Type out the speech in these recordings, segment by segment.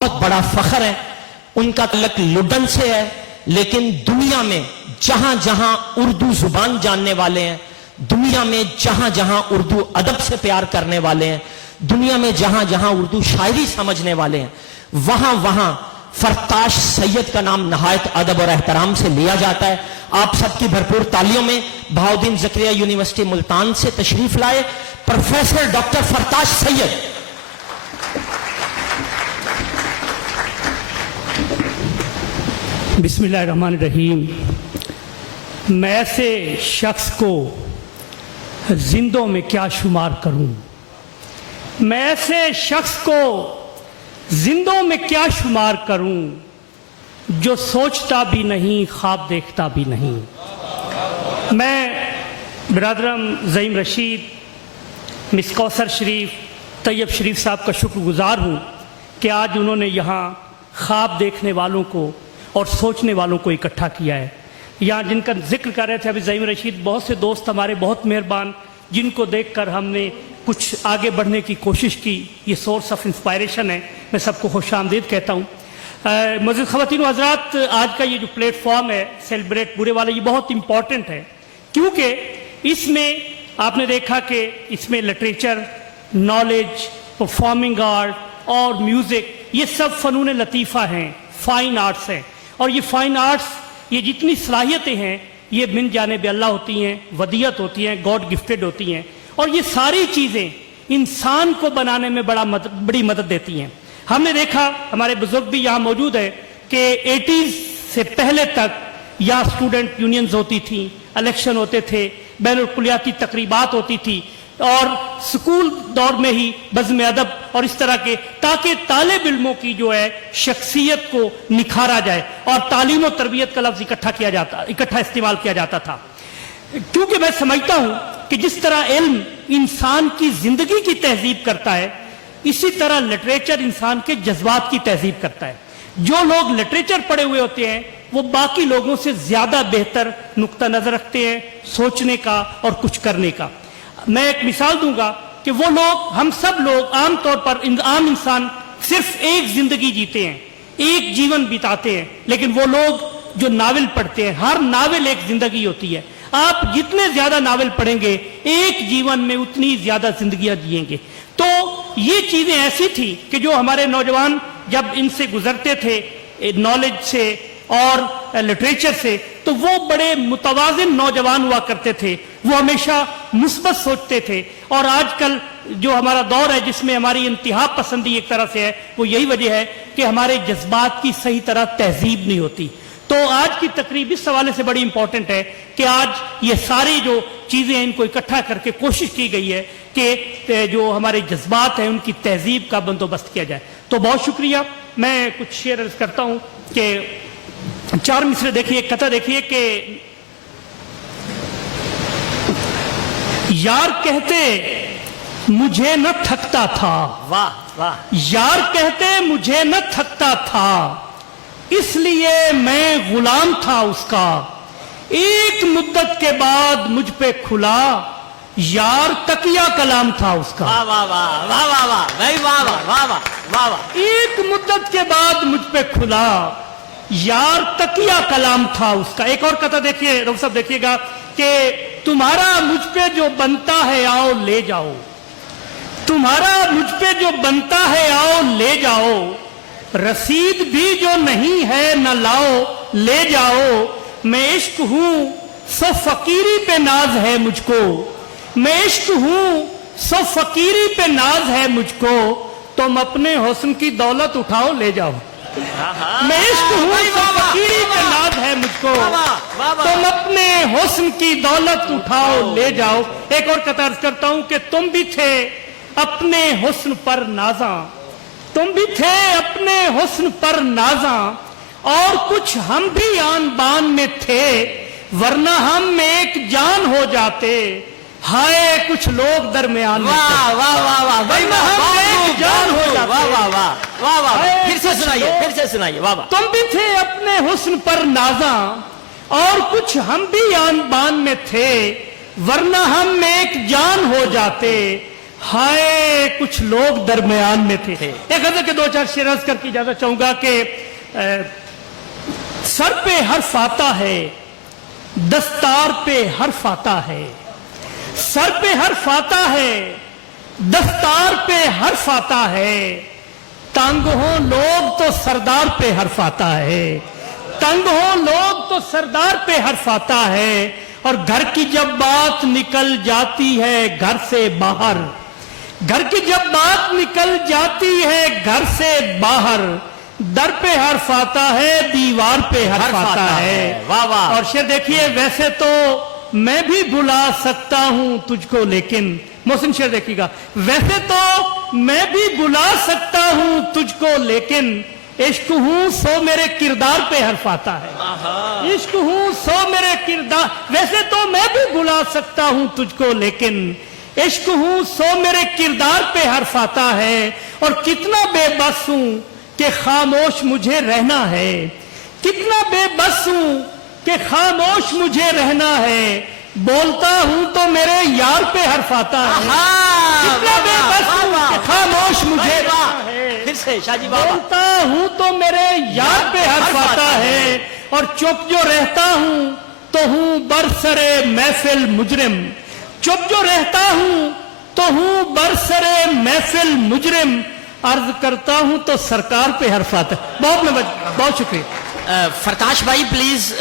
بہت بڑا فخر ہے. ان کا تعلق لڈن سے ہے، لیکن دنیا میں جہاں جہاں اردو زبان جاننے والے ہیں، دنیا میں جہاں جہاں اردو ادب سے پیار کرنے والے ہیں، دنیا میں جہاں جہاں اردو شاعری سمجھنے والے ہیں، وہاں وہاں فرتاش سید کا نام نہایت ادب اور احترام سے لیا جاتا ہے. آپ سب کی بھرپور تالیوں میں بہاؤالدین زکریا یونیورسٹی ملتان سے تشریف لائے پروفیسر ڈاکٹر فرتاش سید. بسم اللہ الرحمن الرحیم. میں ایسے شخص کو زندوں میں کیا شمار کروں، میں ایسے شخص کو زندوں میں کیا شمار کروں جو سوچتا بھی نہیں خواب دیکھتا بھی نہیں. میں برادرم زعیم رشید، مس کوثر شریف، طیب شریف صاحب کا شکر گزار ہوں کہ آج انہوں نے یہاں خواب دیکھنے والوں کو اور سوچنے والوں کو اکٹھا کیا ہے. یہاں جن کا ذکر کر رہے تھے ابھی زعیم رشید، بہت سے دوست ہمارے بہت مہربان جن کو دیکھ کر ہم نے کچھ آگے بڑھنے کی کوشش کی. یہ سورس آف انسپائریشن ہے. میں سب کو خوش آمدید کہتا ہوں. معزز خواتین و حضرات، آج کا یہ جو پلیٹ فارم ہے سیلیبریٹ برے والا، یہ بہت امپورٹنٹ ہے کیونکہ اس میں آپ نے دیکھا کہ اس میں لٹریچر، نالج، پرفارمنگ آرٹ اور میوزک، یہ سب فنون لطیفہ ہیں، فائن آرٹس ہیں. اور یہ فائن آرٹس، یہ جتنی صلاحیتیں ہیں، یہ من جانب اللہ ہوتی ہیں، ودیت ہوتی ہیں، گاڈ گفٹڈ ہوتی ہیں. اور یہ ساری چیزیں انسان کو بنانے میں بڑی مدد دیتی ہیں. ہم نے دیکھا، ہمارے بزرگ بھی یہاں موجود ہے، کہ 80s سے پہلے تک یہاں اسٹوڈنٹ یونینز ہوتی تھیں، الیکشن ہوتے تھے، بین الکلیاتی تقریبات ہوتی تھی، اور سکول دور میں ہی بزم ادب اور اس طرح کے، تاکہ طالب علموں کی جو ہے شخصیت کو نکھارا جائے. اور تعلیم و تربیت کا لفظ اکٹھا استعمال کیا جاتا تھا. کیونکہ میں سمجھتا ہوں کہ جس طرح علم انسان کی زندگی کی تہذیب کرتا ہے، اسی طرح لٹریچر انسان کے جذبات کی تہذیب کرتا ہے. جو لوگ لٹریچر پڑھے ہوئے ہوتے ہیں وہ باقی لوگوں سے زیادہ بہتر نقطہ نظر رکھتے ہیں سوچنے کا اور کچھ کرنے کا. میں ایک مثال دوں گا کہ وہ لوگ، ہم سب لوگ عام طور پر، عام انسان صرف ایک زندگی جیتے ہیں، ایک جیون بتاتے ہیں، لیکن وہ لوگ جو ناول پڑھتے ہیں، ہر ناول ایک زندگی ہوتی ہے. آپ جتنے زیادہ ناول پڑھیں گے ایک جیون میں اتنی زیادہ زندگیاں جئیں گے. تو یہ چیزیں ایسی تھی کہ جو ہمارے نوجوان جب ان سے گزرتے تھے، نالج سے اور لٹریچر سے، تو وہ بڑے متوازن نوجوان ہوا کرتے تھے. وہ ہمیشہ مثبت سوچتے تھے. اور آج کل جو ہمارا دور ہے جس میں ہماری انتہا پسندی ایک طرح سے ہے، وہ یہی وجہ ہے کہ ہمارے جذبات کی صحیح طرح تہذیب نہیں ہوتی. تو آج کی تقریب اس حوالے سے بڑی امپورٹنٹ ہے کہ آج یہ ساری جو چیزیں ہیں ان کو اکٹھا کر کے کوشش کی گئی ہے کہ جو ہمارے جذبات ہیں ان کی تہذیب کا بندوبست کیا جائے. تو بہت شکریہ. میں کچھ شیئر عرض کرتا ہوں کہ 4 مصرے دیکھیے، ایک قطعہ دیکھیے کہ یار کہتے مجھے نہ تھکتا تھا، واہ واہ، یار کہتے مجھے نہ تھکتا تھا، اس لیے میں غلام تھا اس کا، ایک مدت کے بعد مجھ پہ کھلا، یار تکیہ کلام تھا اس کا. واہ واہ واہ واہ واہ واہ بھائی، واہ واہ واہ واہ واہ واہ. ایک مدت کے بعد مجھ پہ کھلا، یار تکیہ کلام تھا اس کا. ایک اور قطعہ دیکھیے رب صاحب، دیکھیے گا کہ تمہارا مجھ پہ جو بنتا ہے آؤ لے جاؤ، تمہارا مجھ پہ جو بنتا ہے آؤ لے جاؤ، رسید بھی جو نہیں ہے نہ لاؤ لے جاؤ، میں عشق ہوں سو فقیری پہ ناز ہے مجھ کو، میں عشق ہوں سو فقیری پہ ناز ہے مجھ کو، تم اپنے حسن کی دولت اٹھاؤ لے جاؤ. میں عشق ہوں سو فقیری پہ ناز ہے مجھ کو، تم اپنے حسن کی دولت اٹھاؤ لے جاؤ. ایک اور قطعہ عرض کرتا ہوں کہ تم بھی تھے اپنے حسن پر نازاں، تم بھی تھے اپنے حسن پر نازاں، اور کچھ ہم بھی آن بان میں تھے، ورنہ ہم ایک جان ہو جاتے، ہائے کچھ لوگ درمیان میں تھے. واہ واہ واہ واہ بھائی، ہم ایک جان ہو جاتے. واہ واہ واہ واہ واہ. پھر سے سنائیے، پھر سے سنائیے. واہ واہ. تم بھی تھے اپنے حسن پر نازاں، اور کچھ ہم بھی آن بان میں تھے، ورنہ ہم ایک جان ہو جاتے، ہائے کچھ لوگ درمیان میں تھے. ایک غزل کے 2-4 شعر عرض کر کے اجازت چاہوں گا کہ سر پہ حرف آتا ہے دستار پہ حرف آتا ہے. سر پہ حرف آتا ہے دستار پہ حرف آتا ہے. تنگ ہوں لوگ تو سردار پہ حرف آتا ہے. تنگ ہوں لوگ تو سردار پہ حرف آتا ہے. اور گھر کی جب بات نکل جاتی ہے گھر سے باہر, گھر کی جب بات نکل جاتی ہے گھر سے باہر, در پہ حرف آتا ہے دیوار پہ حرف آتا ہے. واہ واہ. اور شعر دیکھیے, ویسے تو میں بھی بلا سکتا ہوں تجھ کو لیکن, محسن شعر دیکھیے گا, ویسے تو میں بھی بلا سکتا ہوں تجھ کو لیکن عشق ہوں سو میرے کردار پہ حرف آتا ہے. عشق ہوں سو میرے کردار, ویسے تو میں بھی بلا سکتا ہوں تجھ کو لیکن عشق ہوں سو میرے کردار پہ حرف آتا ہے. اور کتنا بے بس ہوں کہ خاموش مجھے رہنا ہے, کتنا بے بس ہوں کہ خاموش مجھے رہنا ہے. بولتا ہوں تو میرے یار پہ حرف آتا ہے. کتنا بے بس ہوں کہ خاموش مجھے رہنا ہے. پھر سے شاہ جی بابا. بولتا ہوں تو میرے یار پہ حرف آتا ہے. اور چپ جو رہتا ہوں تو ہوں برسرے محفل مجرم, چپ جو رہتا ہوں تو ہوں برسرے محفل مجرم. عرض کرتا ہوں تو سرکار پہ حرف آتا ہے. بہت شکریہ. فرکاش بھائی پلیز,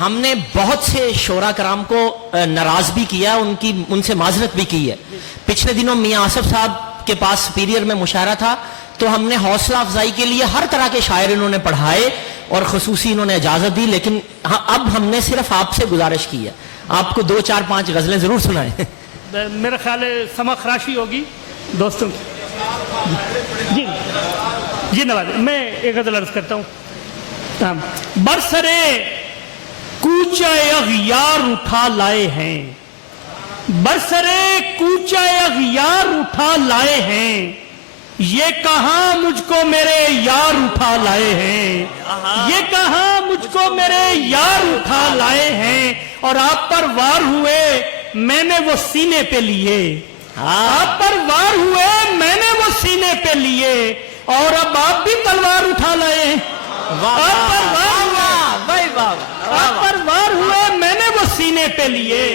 ہم نے بہت سے شعراء کرام کو ناراض بھی کیا, ان سے معذرت بھی کی ہے. پچھلے دنوں میاں آصف صاحب کے پاس سپیریئر میں مشاعرہ تھا تو ہم نے حوصلہ افزائی کے لیے ہر طرح کے شاعر انہوں نے پڑھائے اور خصوصی انہوں نے اجازت دی, لیکن اب ہم نے صرف آپ سے گزارش کی ہے آپ کو 2-4-5 غزلیں ضرور سنائیں. میرا خیال ہے سما خراشی ہوگی دوستوں. جی نواز, میں ایک غزل عرض کرتا ہوں. برسرے کوچہ اغیار اٹھا لائے ہیں, برسرے کوچہ اغیار اٹھا لائے ہیں. یہ کہاں مجھ کو میرے یار اٹھا لائے ہیں, یہ کہاں مجھ کو میرے یار اٹھا لائے ہیں. اور آپ پر وار ہوئے میں نے وہ سینے پہ لیے, آپ پر وار ہوئے میں نے وہ سینے پہ لیے. اور اب آپ بھی تلوار اٹھا لائے ہیں. آپ پر وار ہوئے میں نے وہ سینے پہ لیے.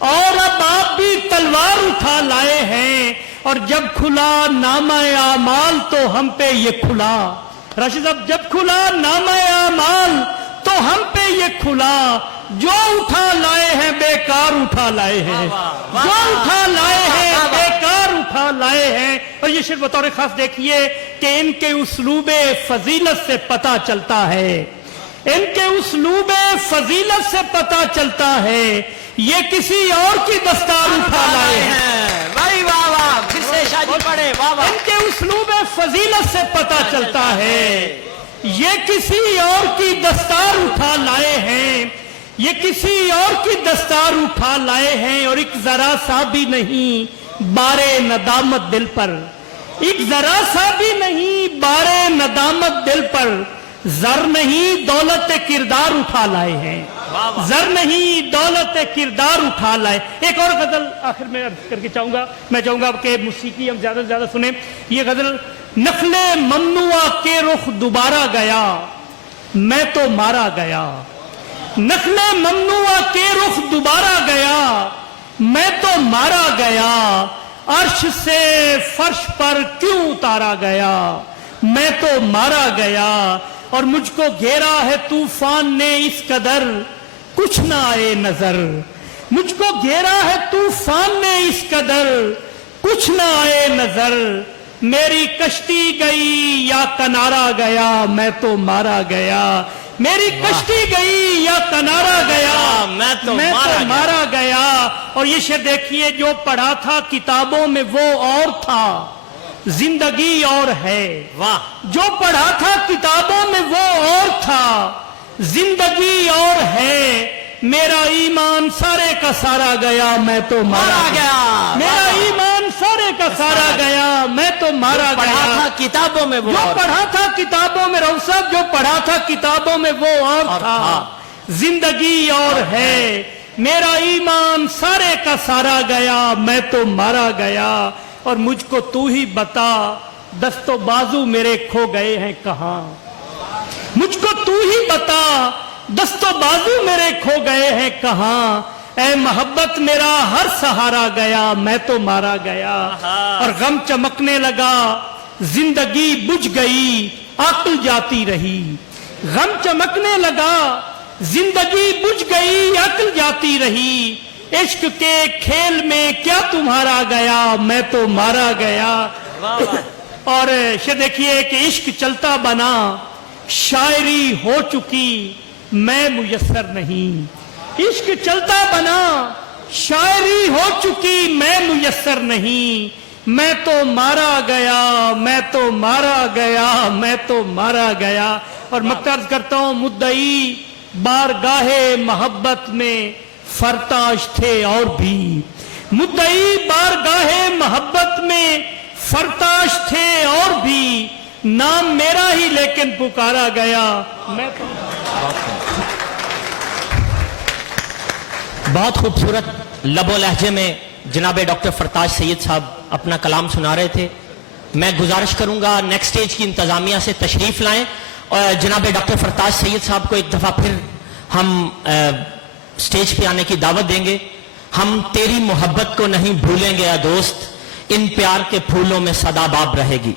اور اب آپ بھی تلوار اٹھا لائے ہیں. اور جب کھلا نامہ اعمال تو ہم پہ یہ کھلا, راشد صاحب, جب کھلا نامہ اعمال تو ہم پہ یہ کھلا. جو اٹھا لائے ہیں بیکار اٹھا لائے ہیں, جو اٹھا لائے ہیں بیکار اٹھا لائے ہیں. اور یہ شعر بطور خاص دیکھیے کہ ان کے اسلوب فضیلت سے پتہ چلتا ہے, ان کے اسلوب فضیلت سے پتہ چلتا ہے یہ کسی اور کی دستار اٹھا لائے ہیں. پھر سے شاہ جی پڑھے. ان کے اسلوب فضیلت سے پتہ چلتا ہے یہ کسی اور کی دستار اٹھا لائے ہیں, یہ کسی اور کی دستار اٹھا لائے ہیں. اور ایک ذرا سا بھی نہیں بارے ندامت دل پر, ایک ذرا سا بھی نہیں بارے ندامت دل پر. زر نہیں دولت کردار اٹھا لائے ہیں, زر نہیں دولت کردار اٹھا لائے. ایک اور غزل آخر میں عرض کر کے چاہوں گا, میں چاہوں گا کہ موسیقی ہم زیادہ سے زیادہ سنیں. یہ غزل, نخل ممنوعہ کے رخ دوبارہ گیا میں تو مارا گیا, نخل ممنوعہ کے رخ دوبارہ گیا میں تو مارا گیا. عرش سے فرش پر کیوں اتارا گیا میں تو مارا گیا. اور مجھ کو گھیرا ہے طوفان نے اس قدر کچھ نہ آئے نظر, مجھ کو گھیرا ہے طوفان نے اس قدر کچھ نہ آئے نظر. میری کشتی گئی یا کنارا گیا میں تو مارا گیا, میری کشتی گئی یا کنارا گیا میں تو مارا گیا. اور یہ شعر دیکھیے, جو پڑھا تھا کتابوں میں وہ اور تھا زندگی اور ہے. واہ. جو پڑھا تھا کتابوں میں وہ اور تھا زندگی اور ہے. میرا ایمان سارے کا سارا گیا میں تو مارا گیا, میرا ایمان سارے کا سارا گیا میں تو مارا گیا. پڑھا تھا کتابوں میں وہ, جو پڑھا تھا کتابوں میں, روسب جو پڑھا تھا کتابوں میں وہ اور تھا زندگی اور ہے. میرا ایمان سارے کا سارا گیا میں تو مارا گیا. اور مجھ کو تو ہی بتا دستو بازو میرے کھو گئے ہیں کہاں. مجھ کو تو ہی بتا دستو بازو میرے کھو گئے ہیں کہاں. اے محبت میرا ہر سہارا گیا میں تو مارا گیا. اور غم چمکنے لگا زندگی بجھ گئی عقل جاتی رہی. غم چمکنے لگا زندگی بجھ گئی عقل جاتی رہی. عشق کے کھیل میں کیا تمہارا گیا میں تو مارا گیا. اور دیکھیے کہ عشق چلتا بنا شاعری ہو چکی میں میسر نہیں. عشق چلتا بنا شاعری ہو چکی میں میسر نہیں. میں تو مارا گیا میں تو مارا گیا میں تو مارا گیا. اور مقترض کرتا ہوں مدعی بارگاہ محبت میں فرتاش تھے اور بھی. مدعی بارگاہ محبت میں فرتاش تھے اور بھی. نام میرا ہی لیکن پکارا گیا میں تو. بہت خوبصورت لب و لہجے میں جناب ڈاکٹر فرتاش سید صاحب اپنا کلام سنا رہے تھے. میں گزارش کروں گا نیکسٹ سٹیج کی انتظامیہ سے تشریف لائیں اور جناب ڈاکٹر فرتاش سید صاحب کو ایک دفعہ پھر ہم سٹیج پہ آنے کی دعوت دیں گے. ہم تیری محبت کو نہیں بھولیں گے اے دوست, ان پیار کے پھولوں میں سدا باب رہے گی.